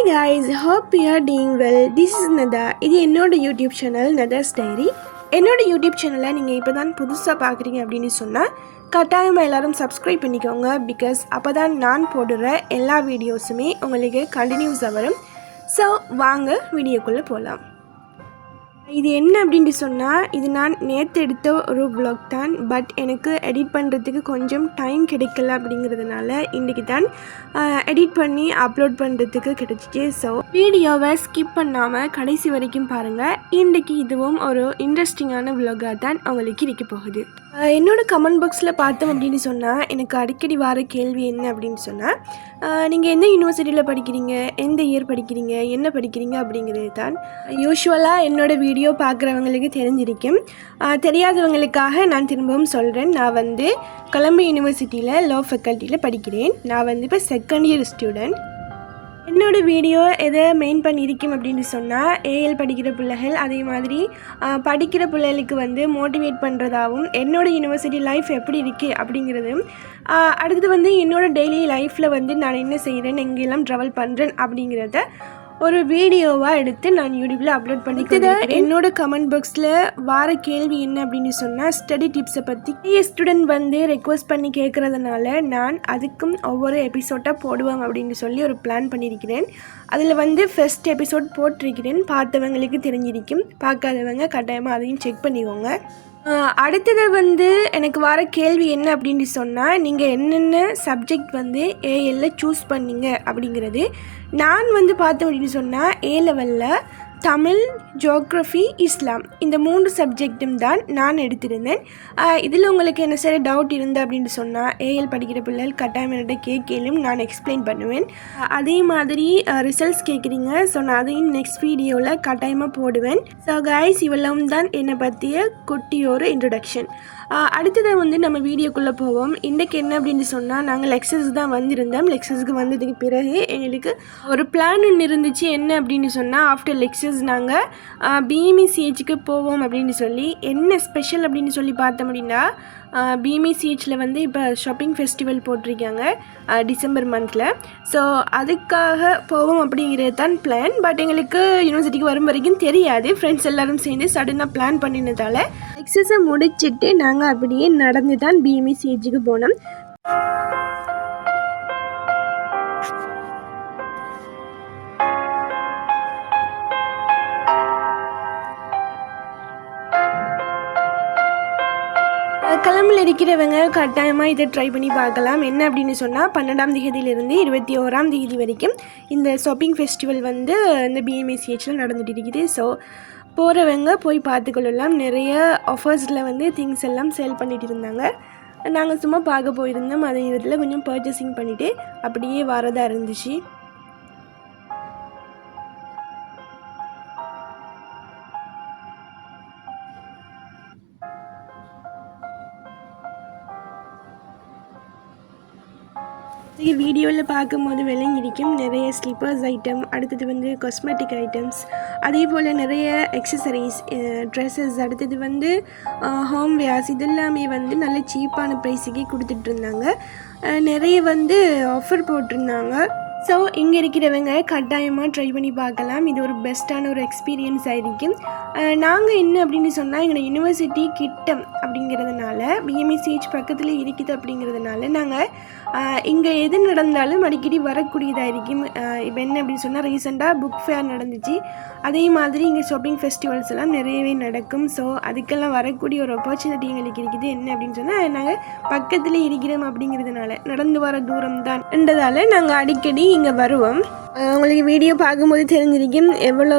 Hi guys, hope you are doing well. This is Nada. இது என்னோட YouTube channel நதாஸ் diary. என்னோட YouTube சேனலை நீங்கள் இப்போ தான் புதுசாக பார்க்குறீங்க அப்படின்னு சொன்னால் கட்டாயமாக எல்லோரும் சப்ஸ்கிரைப் பண்ணிக்கோங்க. பிகாஸ் அப்போ தான் நான் போடுற எல்லா வீடியோஸுமே உங்களுக்கு கண்டினியூஸாக வரும். ஸோ வாங்க வீடியோக்குள்ளே போகலாம். இது என்ன அப்படின்ட்டு சொன்னால் இது நான் நேற்று எடுத்த ஒரு வ்ளாக் தான். பட் எனக்கு எடிட் பண்ணுறதுக்கு கொஞ்சம் டைம் கிடைக்கல அப்படிங்கிறதுனால இன்றைக்கி தான் எடிட் பண்ணி அப்லோட் பண்ணுறதுக்கு கிடைச்சிச்சு. ஸோ வீடியோவை ஸ்கிப் பண்ணாமல் கடைசி வரைக்கும் பாருங்கள். இன்றைக்கி இதுவும் ஒரு இன்ட்ரெஸ்டிங்கான வ்ளாகாக தான் உங்களுக்கு இருக்க போகுது. என்னோடய கமெண்ட் பாக்ஸில் பார்த்தோம் அப்படின்னு சொன்னால் எனக்கு அடிக்கடி வர கேள்வி என்ன அப்படின்னு சொன்னால் நீங்கள் எந்த யூனிவர்சிட்டியில் படிக்கிறீங்க, எந்த இயர் படிக்கிறீங்க, என்ன படிக்கிறீங்க அப்படிங்கிறது தான். யூஸ்வலாக என்னோடய வீடியோ பார்க்குறவங்களுக்கு தெரிஞ்சிருக்கும். தெரியாதவங்களுக்காக நான் திரும்பவும் சொல்கிறேன். நான் கொலம்பியா யூனிவர்சிட்டியில் லா ஃபேக்கல்ட்டியில் படிக்கிறேன். நான் இப்போ செகண்ட் இயர் ஸ்டூடெண்ட். என்னோடய வீடியோ எதை மெயின் பண்ணியிருக்கோம் அப்படின்னு சொன்னால் ஏஎல் படிக்கிற பிள்ளைகள், அதே மாதிரி படிக்கிற பிள்ளைகளுக்கு மோட்டிவேட் பண்ணுறதாகவும் என்னோடய யூனிவர்சிட்டி லைஃப் எப்படி இருக்குது அப்படிங்கிறதும், அடுத்தது என்னோடய டெய்லி லைஃப்பில் நான் என்ன செய்கிறேன், எங்கெல்லாம் ட்ராவல் பண்ணுறேன் அப்படிங்கிறத ஒரு வீடியோவாக எடுத்து நான் யூடியூப்பில் அப்லோட் பண்ணிக்கிறேன். என்னோடய கமெண்ட் பாக்ஸில் வார கேள்வி என்ன அப்படின்னு சொன்னால் ஸ்டடி டிப்ஸை பற்றி ஸ்டூடெண்ட் ரெக்வஸ்ட் பண்ணி கேட்குறதுனால நான் அதுக்கும் ஒவ்வொரு எபிசோட்டாக போடுவாங்க அப்படின்னு சொல்லி ஒரு பிளான் பண்ணியிருக்கிறேன். அதில் ஃபர்ஸ்ட் எபிசோட் போட்டிருக்கிறேன். பார்த்தவங்களுக்கு தெரிஞ்சிருக்கும், பார்க்காதவங்க கட்டாயமாக அதையும் செக் பண்ணிக்கோங்க. அடுத்தது எனக்கு வர கேள்வி என்ன அப்படின்னு சொன்னால் நீங்கள் என்னென்ன சப்ஜெக்ட் ஏஎல்ல சூஸ் பண்ணீங்க அப்படிங்கிறது. நான் பார்த்தோம் அப்படின்னு சொன்னால் ஏ லெவலில் தமிழ், ஜியோக்ரஃபி, இஸ்லாம் இந்த 3 சப்ஜெக்டும் தான் நான் எடுத்திருந்தேன். இதில் உங்களுக்கு என்ன சரி டவுட் இருந்தால் அப்படின்னு சொன்னால் ஏஎல் படிக்கிற பிள்ளைகள் கட்டாயம் என்கிட்ட கேட்கலும் நான் எக்ஸ்பிளைன் பண்ணுவேன். அதே மாதிரி ரிசல்ட்ஸ் கேட்குறீங்க, ஸோ நான் அதையும் நெக்ஸ்ட் வீடியோவில் கட்டாயமாக போடுவேன். ஸோ கைஸ், இவ்வளவும் தான் என்னை பற்றிய குட்டி ஒரு இன்ட்ரொடக்ஷன். அடுத்தது நம்ம வீடியோக்குள்ளே போவோம். இன்றைக்கு என்ன அப்படின்னு சொன்னால் நாங்கள் லெக்சர்ஸ் தான் வந்திருந்தோம். லெக்சர்ஸுக்கு வந்ததுக்கு பிறகு எங்களுக்கு ஒரு பிளான் ஒன்று இருந்துச்சு. என்ன அப்படின்னு சொன்னால் ஆஃப்டர் லெக்சர்ஸ் நாங்கள் பிஎம்இசிஹெச்சுக்கு போவோம் அப்படின்னு சொல்லி. என்ன ஸ்பெஷல் அப்படின்னு சொல்லி பார்த்தோம் அப்படின்னா பிஎம்இசிஹெச்சில் இப்போ ஷாப்பிங் ஃபெஸ்டிவல் போட்டிருக்காங்க டிசம்பர் மந்தில். ஸோ அதுக்காக போவோம் அப்படிங்கிறது தான் பிளான். பட் எங்களுக்கு யூனிவர்சிட்டிக்கு வரும் வரைக்கும் தெரியாது. ஃப்ரெண்ட்ஸ் எல்லோரும் சேர்ந்து சடனாக பிளான் பண்ணினதால் எக்ஸஸை முடிச்சுட்டு நாங்கள் அப்படியே நடந்து தான் பிஎம்இசிஹெச்சுக்கு போனோம். கிளம்பில் இருக்கிறவங்க கட்டாயமாக இதை ட்ரை பண்ணி பார்க்கலாம். என்ன அப்படின்னு சொன்னால் 12ஆம் தேதியிலிருந்து 21ஆம் தேதி வரைக்கும் இந்த ஷாப்பிங் ஃபெஸ்டிவல் இந்த பிஎம்இசிஹெச்சில் நடந்துகிட்டு இருக்குது. ஸோ போகிறவங்க போய் பார்த்துக்கொள்ளலாம். நிறைய ஆஃபர்ஸில் திங்ஸ் எல்லாம் சேல் பண்ணிகிட்டு இருந்தாங்க. நாங்கள் சும்மா பார்க்க போயிருந்தோம். அதே இதில் கொஞ்சம் பர்ச்சேசிங் பண்ணிவிட்டு அப்படியே வரதாக இருந்துச்சு. வீடியோவில் பார்க்கும்போது விளங்கிருக்கும் நிறைய ஸ்லிப்பர்ஸ் ஐட்டம், அடுத்தது காஸ்மெட்டிக் ஐட்டம்ஸ், அதே போல் நிறைய எக்ஸசரிஸ், ட்ரெஸ்ஸஸ், அடுத்தது ஹோம் வேர்ஸ், இதெல்லாமே நல்ல சீப்பான ப்ரைஸுக்கே கொடுத்துட்ருந்தாங்க. நிறைய ஆஃபர் போட்டிருந்தாங்க. ஸோ இங்கே இருக்கிறவங்க கட்டாயமாக ட்ரை பண்ணி பார்க்கலாம். இது ஒரு பெஸ்ட்டான ஒரு எக்ஸ்பீரியன்ஸ் ஆகிருக்கும். நாங்கள் என்ன அப்படின்னு சொன்னால் எங்களோட யூனிவர்சிட்டி கிட்டம் அப்படிங்கிறதுனால பிஎம்இசிஹெச் பக்கத்தில் இருக்குது அப்படிங்கிறதுனால நாங்கள் இங்கே எது நடந்தாலும் அடிக்கடி வரக்கூடியதாக இருக்கும். இப்போ என்ன அப்படின்னு சொன்னால் ரீசெண்டாக புக் ஃபேர் நடந்துச்சு. அதே மாதிரி இங்கே ஷாப்பிங் ஃபெஸ்டிவல்ஸ் எல்லாம் நிறையவே நடக்கும். ஸோ அதுக்கெல்லாம் வரக்கூடிய ஒரு ஆப்பர்ச்சுனிட்டி எங்களுக்கு இருக்குது. என்ன அப்படின்னு சொன்னால் நாங்கள் பக்கத்தில் இருக்கிறோம் அப்படிங்கிறதுனால நடந்து வர தூரம் தான் என்றதால் நாங்கள் அடிக்கடி இங்கே வருவோம். உங்களுக்கு வீடியோ பார்க்கும்போது தெரிஞ்சிருக்கும் எவ்வளோ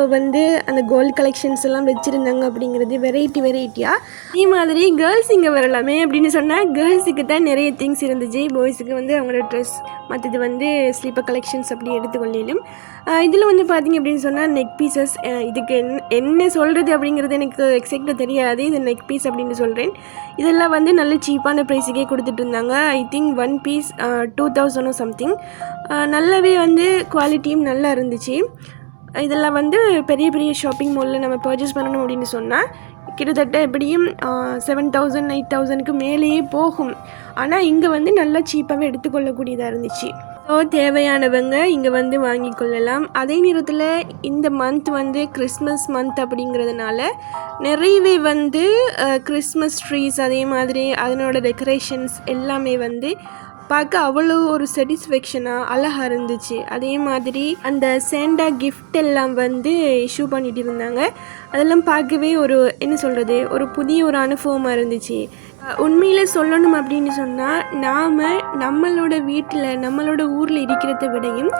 அந்த கோல்டு கலெக்ஷன்ஸ் எல்லாம் வச்சுருந்தாங்க அப்படிங்கிறது. வெரைட்டியாக இதே மாதிரி கேர்ள்ஸ் இங்கே வரலாமே அப்படின்னு சொன்னால் கேர்ள்ஸுக்கு தான் நிறைய திங்ஸ் இருந்துச்சு. பாய்ஸுக்கு அவங்களோட ட்ரெஸ், மற்றது ஸ்லீப்பர் கலெக்ஷன்ஸ் அப்படி எடுத்துக்கொள்ளிலும். இதில் பார்த்திங்க அப்படின்னு சொன்னால் நெக் பீசஸ். இதுக்கு என்ன சொல்கிறது அப்படிங்கிறது எனக்கு எக்ஸாக்டாக தெரியாது. இது நெக் பீஸ் அப்படின்னு சொல்கிறேன். இதெல்லாம் நல்ல சீப்பான ப்ரைஸுக்கே கொடுத்துட்டு இருந்தாங்க. I think 1 piece 2000 something. நல்லாவே குவாலிட்டியும் நல்லா இருந்துச்சு. இதெல்லாம் பெரிய பெரிய ஷாப்பிங் மாலில் நம்ம பர்ச்சேஸ் பண்ணணும் அப்படின்னு சொன்னால் கிட்டத்தட்ட எப்படியும் 7000 8000க்கு மேலேயே போகும். ஆனால் இங்கே நல்லா சீப்பாகவே எடுத்துக்கொள்ளக்கூடியதாக இருந்துச்சு. ஸோ தேவையானவங்க இங்கே வந்து வாங்கி கொள்ளலாம். அதே நேரத்தில் இந்த மந்த் வந்து கிறிஸ்மஸ் மந்த் அப்படிங்கிறதுனால நிறையவே வந்து கிறிஸ்மஸ் ட்ரீஸ் அதே மாதிரி அதனோட டெக்கரேஷன்ஸ் எல்லாமே வந்து பார்க்க அவ்வளோ ஒரு சாட்டிஸ்ஃபேக்ஷனாக அழகாக இருந்துச்சு. அதே மாதிரி அந்த சேண்டா கிஃப்ட் எல்லாம் வந்து இஷ்யூ பண்ணிகிட்டு இருந்தாங்க. அதெல்லாம் பார்க்கவே ஒரு என்ன சொல்கிறது, ஒரு புதிய ஒரு அனுபவமாக இருந்துச்சு. உண்மையில் சொல்லணும் அப்படின்னு சொன்னால் நாம் நம்மளோட வீட்டில் நம்மளோட ஊரில் இருக்கிறத விடையும்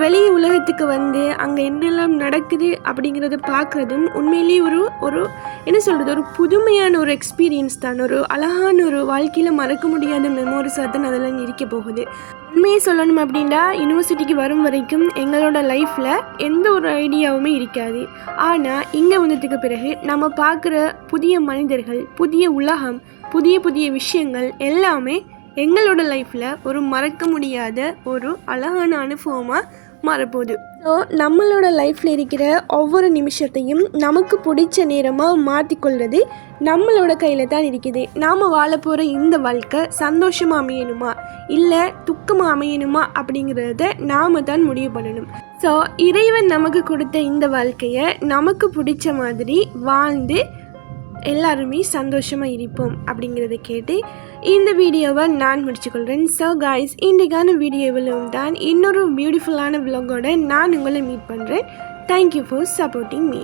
வெளி உலகத்துக்கு வந்து அங்கே என்னெல்லாம் நடக்குது அப்படிங்கிறத பார்க்குறதும் உண்மையிலேயே ஒரு ஒரு என்ன சொல்கிறது, ஒரு புதுமையான ஒரு எக்ஸ்பீரியன்ஸ் தான். ஒரு அழகான ஒரு வாழ்க்கையில் மறக்க முடியாத மெமோரிஸாக தான் அதெல்லாம் இருக்க போகுது. உண்மையை சொல்லணும் அப்படின்னா யூனிவர்சிட்டிக்கு வரும் வரைக்கும் எங்களோட லைஃப்பில் எந்த ஒரு ஐடியாவுமே இருக்காது. ஆனால் இங்கே வந்ததுக்கு பிறகு நம்ம பார்க்குற புதிய மனிதர்கள், புதிய உலகம், புதிய புதிய விஷயங்கள் எல்லாமே எங்களோட லைஃப்பில் ஒரு மறக்க முடியாத ஒரு அழகான அனுபவமாக மாறப்போகுது. ஸோ நம்மளோட லைஃப்பில் இருக்கிற ஒவ்வொரு நிமிஷத்தையும் நமக்கு பிடிச்ச நேரமாக மாற்றிக்கொள்வது நம்மளோட கையில் தான் இருக்குது. நாம் வாழ போகிற இந்த வாழ்க்கை சந்தோஷமாக அமையணுமா இல்லை துக்கமாக அமையணுமா அப்படிங்கிறத நாம் தான் முடிவு பண்ணணும். ஸோ இறைவன் நமக்கு கொடுத்த இந்த வாழ்க்கையை நமக்கு பிடிச்ச மாதிரி வாழ்ந்து எல்லாருமே சந்தோஷமாக இருப்போம் அப்படிங்கிறத கேட்டு இந்த வீடியோவை நான் முடிச்சுக்கொள்கிறேன். ஸோ காய்ஸ், இன்றைக்கான வீடியோவிலும் தான் இன்னொரு பியூட்டிஃபுல்லான விலாகோட நான் உங்களை மீட் பண்ணுறேன். Thank you for supporting me.